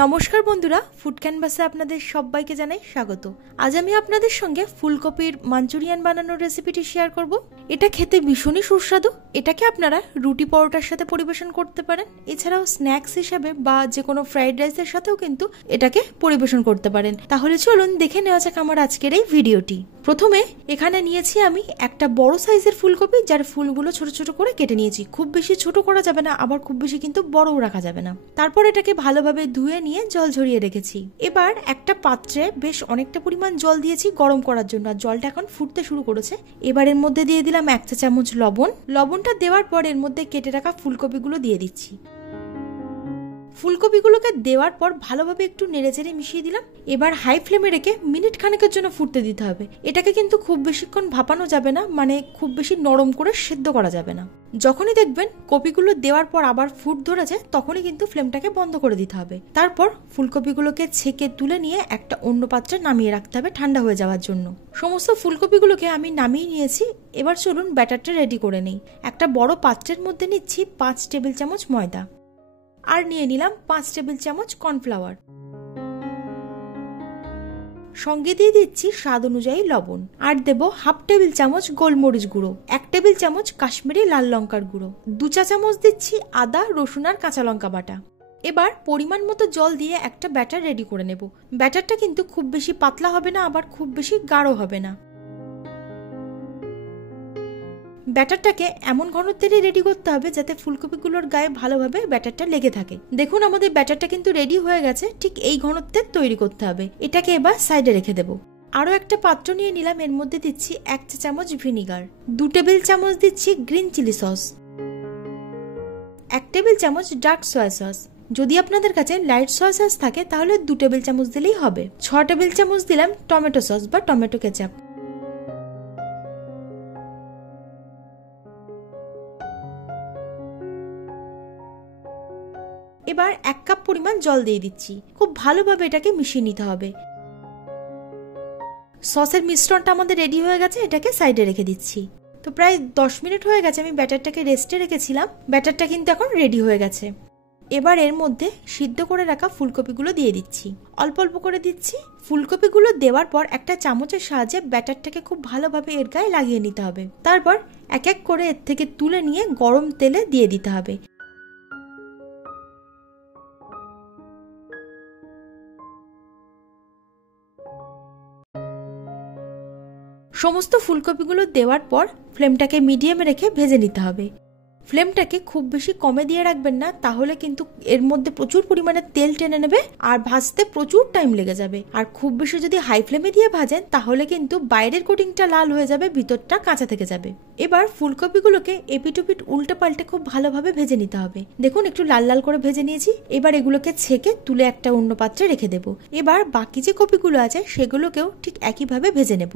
নমস্কার বন্ধুরা, ফুড ক্যানভাসে আপনাদের সবাইকে জানাই স্বাগত। আজ আমি আপনাদের সঙ্গে ফুলকপির মাঞ্চুরিয়ান বানানোর রেসিপিটি শেয়ার করব। এটা খেতে ভীষণই সুস্বাদু। এটাকে আপনারা রুটি পরোটার সাথে পরিবেশন করতে পারেন, এছাড়াও স্ন্যাক্স হিসাবে বা যে কোনো ফ্রাইড রাইসের সাথেও কিন্তু এটাকে পরিবেশন করতে পারেন। তাহলে চলুন দেখে নেওয়া যাক আমার আজকের এই ভিডিওটি। প্রথমে এখানে নিয়েছি আমি একটা বড় সাইজের ফুলকপি, যার ফুলগুলো ছোট ছোট করে কেটে নিয়েছি। খুব বেশি ছোট করা যাবে না, আবার খুব বেশি কিন্তু বড়ও রাখা যাবে না। তারপর এটাকে ভালোভাবে ধুয়ে নিয়ে জল ঝরিয়ে রেখেছি। এবার একটা পাত্রে বেশ অনেকটা পরিমাণ জল দিয়েছি গরম করার জন্য, আর জলটা এখন ফুটতে শুরু করেছে। এবার এর মধ্যে দিয়ে দিলাম 1 চা চামচ লবণ। লবণটা দেওয়ার পর এর মধ্যে কেটে রাখা ফুলকপিগুলো দিয়ে দিচ্ছি। ফুলকপিগুলোকে দেওয়ার পর ভালোভাবে একটু নেড়েচেড়ে মিশিয়ে দিলাম। এবার হাই ফ্লেমে রেখে মিনিট খানেকের জন্য ফুটতে দিতে হবে। এটাকে কিন্তু খুব বেশিক্ষণ ভাপানো যাবে না, মানে খুব বেশি নরম করে সেদ্ধ করা যাবে না। যখনই দেখবেন কপিগুলো দেওয়ার পর আবার ফুট ধরেছে, তখনই কিন্তু ফ্লেমটাকে বন্ধ করে দিতে হবে। তারপর ফুলকপিগুলোকে ছেঁকে তুলে নিয়ে একটা অন্য পাত্রে নামিয়ে রাখতে হবে ঠান্ডা হয়ে যাওয়ার জন্য। সমস্ত ফুলকপিগুলোকে আমি নামিয়ে নিয়েছি। এবার চলুন ব্যাটারটা রেডি করে নেই। একটা বড় পাত্রের মধ্যে নিচ্ছি 5 টেবিল চামচ ময়দা, আর নিয়ে নিলাম 5 টেবিল চামচ কর্নফ্লাওয়ার। সঙ্গে দিয়ে দিচ্ছি স্বাদ অনুযায়ী লবণ, আর দেব হাফ টেবিল চামচ গোলমরিচ গুঁড়ো, 1 টেবিল চামচ কাশ্মীরি লাল লঙ্কার গুঁড়ো, 2 চা চামচ দিচ্ছি আদা রসুন আর কাঁচা লঙ্কা বাটা। এবার পরিমাণ মতো জল দিয়ে একটা ব্যাটার রেডি করে নেব। ব্যাটারটা কিন্তু খুব বেশি পাতলা হবে না, আবার খুব বেশি গাঢ় হবে না। ব্যাটারটাকে এমন ঘনত্বেরই রেডি করতে হবে যাতে ফুলকপিগুলোর গায়ে ভালোভাবে ব্যাটারটা লেগে থাকে। দেখুন আমাদের ব্যাটারটা কিন্তু রেডি হয়ে গেছে। ঠিক এই ঘনত্বের তৈরি করতে হবে। এটাকে এবার সাইডে রেখে দেব। আরও একটা পাত্র নিয়ে নিলাম। এর মধ্যে দিচ্ছি 1 চা চামচ ভিনিগার, 2 টেবিল চামচ দিচ্ছি গ্রিন চিলি সস, 1 টেবিল চামচ ডার্ক সয়া সস। যদি আপনাদের কাছে লাইট সয়া সস থাকে তাহলে 2 টেবিল চামচ দিলেই হবে। 6 টেবিল চামচ দিলাম টমেটো সস বা টমেটো কেচাপ। এবার 1 কাপ পরিমাণ জল দিয়ে দিচ্ছি। খুব ভালোভাবে এটাকে মিশিয়ে নিতে হবে। সসের মিশ্রণটা আমাদের রেডি হয়ে গেছে, এটাকে সাইডে রেখে দিচ্ছি। তো প্রায় 10 মিনিট হয়ে গেছে আমি ব্যাটারটাকে রেস্টে রেখেছিলাম। ব্যাটারটা কিন্তু এখন রেডি হয়ে গেছে। এবার এর মধ্যে সিদ্ধ করে রাখা ফুলকপিগুলো দিয়ে দিচ্ছি। অল্প অল্প করে দিচ্ছি। ফুলকপিগুলো দেওয়ার পর একটা চামচের সাহায্যে ব্যাটারটাকে খুব ভালোভাবে এর গায়ে লাগিয়ে নিতে হবে। তারপর এক এক করে এর থেকে তুলে নিয়ে গরম তেলে দিয়ে দিতে হবে। সমস্ত ফুলকপিগুলো দেওয়ার পর ফ্লেমটাকে মিডিয়ামে রেখে ভেজে নিতে হবে। ফ্লেমটাকে খুব বেশি কমে দিয়ে রাখবেন না, তাহলে কিন্তু এর মধ্যে প্রচুর পরিমাণে তেল টেনে নেবে আর ভাজতে প্রচুর টাইম লেগে যাবে। আর খুব বেশি যদি হাই ফ্লেমে দিয়ে ভাজেন তাহলে কিন্তু বাইরের কোটিংটা লাল হয়ে যাবে, ভিতরটা কাঁচা থেকে যাবে। এবার ফুলকপিগুলোকে এপিট ওপিট উল্টে পাল্টে খুব ভালোভাবে ভেজে নিতে হবে। দেখুন একটু লাল লাল করে ভেজে নিয়েছি। এবার এগুলোকে ছেঁকে তুলে একটা অন্য পাত্রে রেখে দেব। এবার বাকি যে কপিগুলো আছে সেগুলোকেও ঠিক একইভাবে ভেজে নেব।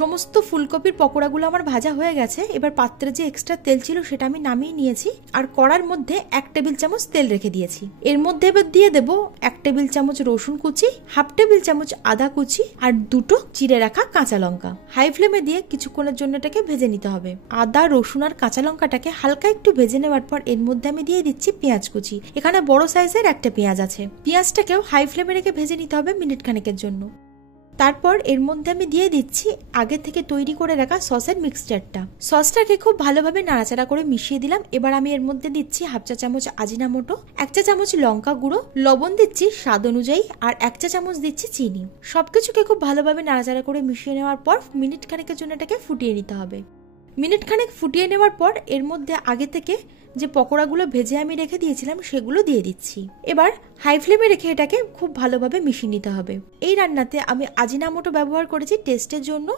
সমস্ত ফুলকপির পকোড়াগুলো আমার ভাজা হয়ে গেছে। এবার পাত্রে যে এক্সট্রা তেল ছিল সেটা আমি নামিয়ে নিয়েছি, আর কড়ার মধ্যে 1 টেবিল চামচ তেল রেখে দিয়েছি। এর মধ্যে এবার দিয়ে দেব 1 টেবিল চামচ রসুন কুচি, হাফ টেবিল চামচ আদা কুচি, আর 2টো চিড়ে রাখা কাঁচা লঙ্কা। হাই ফ্লেমে দিয়ে কিছুক্ষণের জন্য এটাকে ভেজে নিতে হবে। আদা রসুন আর কাঁচা লঙ্কাটাকে হালকা একটু ভেজে নেওয়ার পর এর মধ্যে আমি দিয়ে দিচ্ছি পেঁয়াজ কুচি। এখানে বড় সাইজের একটা পেঁয়াজ আছে। পেঁয়াজটাকেও হাই ফ্লেমে রেখে ভেজে নিতে হবে মিনিট খানেকের জন্য। তারপর এর মধ্যে আমি দিয়ে দিচ্ছি আগে থেকে তৈরি করে রাখা সসের মিক্সচারটা। সসটাকে খুব ভালোভাবে নাড়াচাড়া করে মিশিয়ে দিলাম। এবার আমি এর মধ্যে দিচ্ছি হাফ চা চামচ আজিনামোটো, 1 চা চামচ লঙ্কা গুঁড়ো, লবণ দিচ্ছি স্বাদ অনুযায়ী, আর 1 চা চামচ দিচ্ছি চিনি। সবকিছুকে খুব ভালোভাবে নাড়াচাড়া করে মিশিয়ে নেওয়ার পর মিনিট খানেকের জন্য এটাকে ফুটিয়ে নিতে হবে। মিনিট খানেক ফুটিয়ে নেওয়ার পর এর মধ্যে আগে থেকে যে পকোড়াগুলো ভেজে আমি রেখে দিয়েছিলাম সেগুলো দিয়ে দিচ্ছি। এবার হাই ফ্লেমে রেখে এটাকে খুব ভালোভাবে মিশিয়ে নিতে হবে। এই রান্নাতে আমি আজিনামোটো ব্যবহার করেছি টেস্টের জন্য।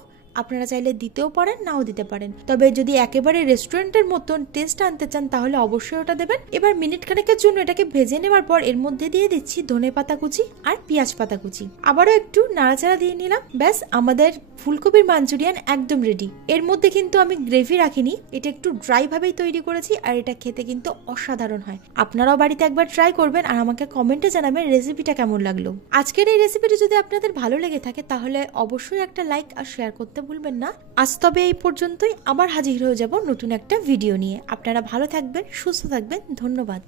আপনারা চাইলে দিতেও পারেন, নাও দিতে পারেন। তবে যদি একেবারে রেস্টুরেন্টের মতন টেস্ট আনতে চান তাহলে অবশ্যই ওটা দেবেন। এবার মিনিট খানেকের জন্য এটাকে ভেজে নেওয়ার পর এর মধ্যে দিয়ে দিচ্ছি ধনে পাতা কুচি আর পেঁয়াজ পাতা কুচি। আবারও একটু নাড়াচাড়া দিয়ে নিলাম। ব্যাস, আমাদের ফুলকপির মাঞ্চুরিয়ান একদম রেডি। এর মধ্যে কিন্তু আমি গ্রেভি রাখিনি, এটা একটু ড্রাই ভাবেই তৈরি করেছি, আর এটা খেতে কিন্তু অসাধারণ হয়। আপনারাও বাড়িতে একবার ট্রাই করবেন আর আমাকে কমেন্টে জানাবেন রেসিপিটা কেমন লাগলো। আজকের এই রেসিপিটি যদি আপনাদের ভালো লেগে থাকে তাহলে অবশ্যই একটা লাইক আর শেয়ার করতে ভুলবেন না। আজ তবে এই পর্যন্তই। আবার হাজির হয়ে যাব নতুন একটা ভিডিও নিয়ে। আপনারা ভালো থাকবেন, সুস্থ থাকবেন। ধন্যবাদ।